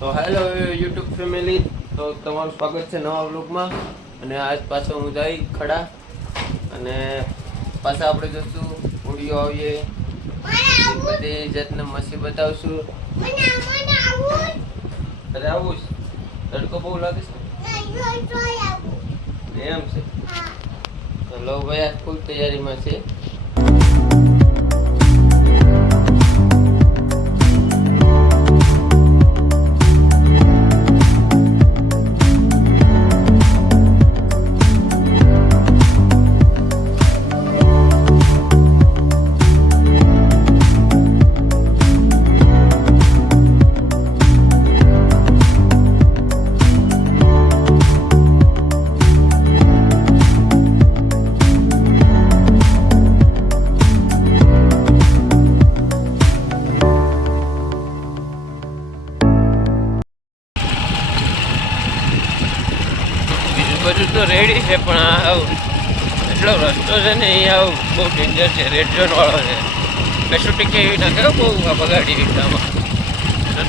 તો hello YouTube family, તો તમારું સ્વાગત છે નવા વ્લોગમાં. અને આજ પાછો હું જઈ ખડા અને પાછા આપણે જોશું ઓડિયો આવીએ બધી જાતને મસી બતાવશું. અરે આવું તડકો બહુ લાગે છે એમ છે. તો લો ભાઈ આ ફૂલ તૈયારીમાં છે. બધું તો રેડી છે પણ આ એટલો રસ્તો છે ને એ બહુ ડેન્જર છે. રેડ ઝોન વાળો છે. કશું ટીકે એવી ના કહો બહુ બગાડી રીક્ષામાં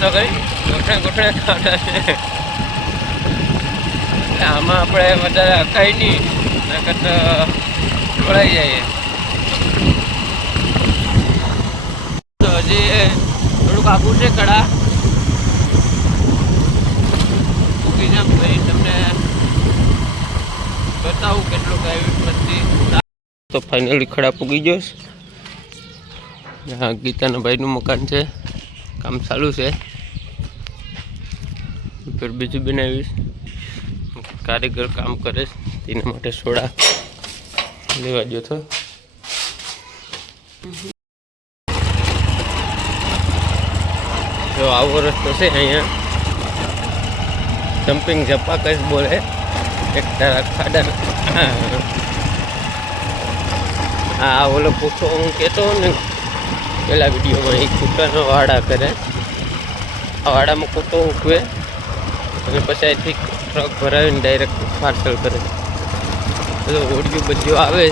તો કઈ ગોઠણે ખાતા છે. આમાં આપણે વધારે અકાઈ નહીં ના કરતા વળાઈ જઈએ. તો હજી થોડુંક આગું છે કડા મૂકી જામ ભાઈ તમને બતાવું કેટલું કઈ બધી. તો ફાઇનલી ખડા પૂગી ગયો. હા, ગીતાના ભાઈનું મકાન છે, કામ ચાલુ છે. ફિર બીજું બનાવીશ, કારીગર કામ કરે તેના માટે સોડા લેવા ગયો હતો. જો આવો રસ્તો છે અહીંયા, જમ્પિંગ ઝપાક જ બોલે એક તારા ખાડા. હા, ઓલો પૂછો હું કહેતો ને પેલા વિડીયોમાં, એ કૂટાનો વાડા કરે. આ વાડામાં કૂટો ઉઠવે અને પછી અહીંથી ટ્રક ભરાવીને ડાયરેક્ટ પાર્સલ કરે. તો ઓડિયો બધું આવે.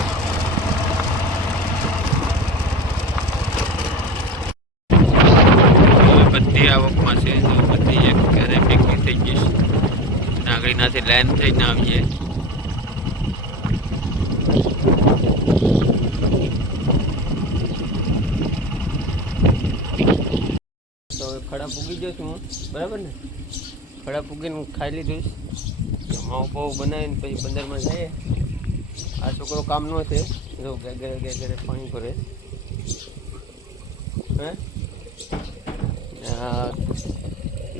બધી આવકમાં છે તો બધી એક ઘરે ભેગી થઈ ગઈ છે. નાગરીનાથી લાઈન થઈને આવીએ. તો ખડા પૂગી ગયો છું હું, બરાબર ને? ખડા પૂગીને ખાઈ લીધું. માવો પાવ બનાવીને પછી બંદરમાં જઈએ. આ છોકરો કામ ન છે, જો ઘરે પાણી ભરે. હે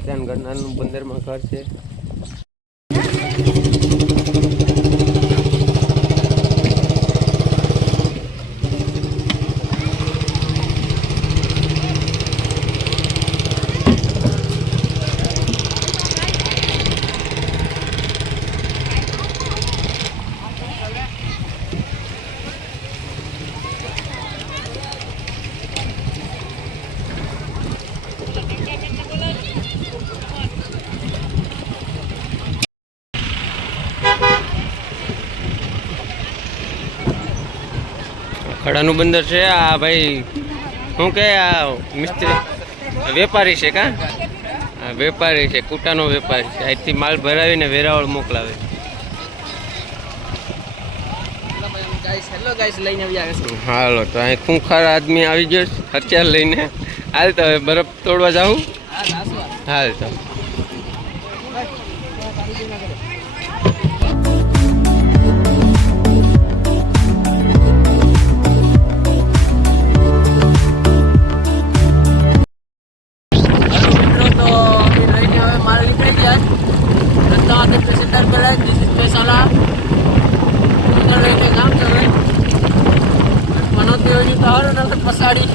ધ્યાન ઘરનાનું બંદરમાં ઘર છે. ખડાનું બંદર છે આ ભાઈ. શું કે આ મિસ્ત્રી વેપારી છે કા? વેપારી છે, કૂટાનો વેપારી છે. અહીંથી માલ ભરાવીને વેરાવળ મોકલાવે. હાલો, તો અહીં ખૂંખાર આદમી આવી ગયો હથિયાર લઈને. હાલ તો હવે બરફ તોડવા જાઉં. હાલ તો પસાડી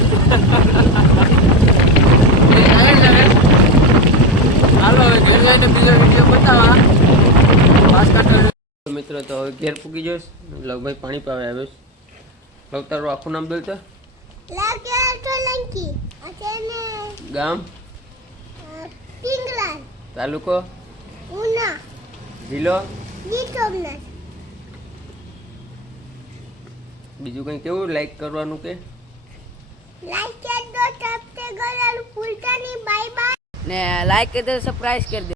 હાલો હવે ઘેર જઈને બીજો વિડીયો બતાવવા. મિત્રો તો હવે ઘેર પૂગી જઈશ. લવભાઈ પાણી પાવે આવે. લવ તારું આખું નામ બોલતો. ગામ તાલુકો જિલ્લો બીજું કઈ કેવું લાઈક કરવાનું કે લાઈક कर दो, सब्सक्राइब करવાનું ભૂલતા નહીં. Bye bye. ને લાઈક કરી દો, સબસ્ક્રાઇબ કરી દો.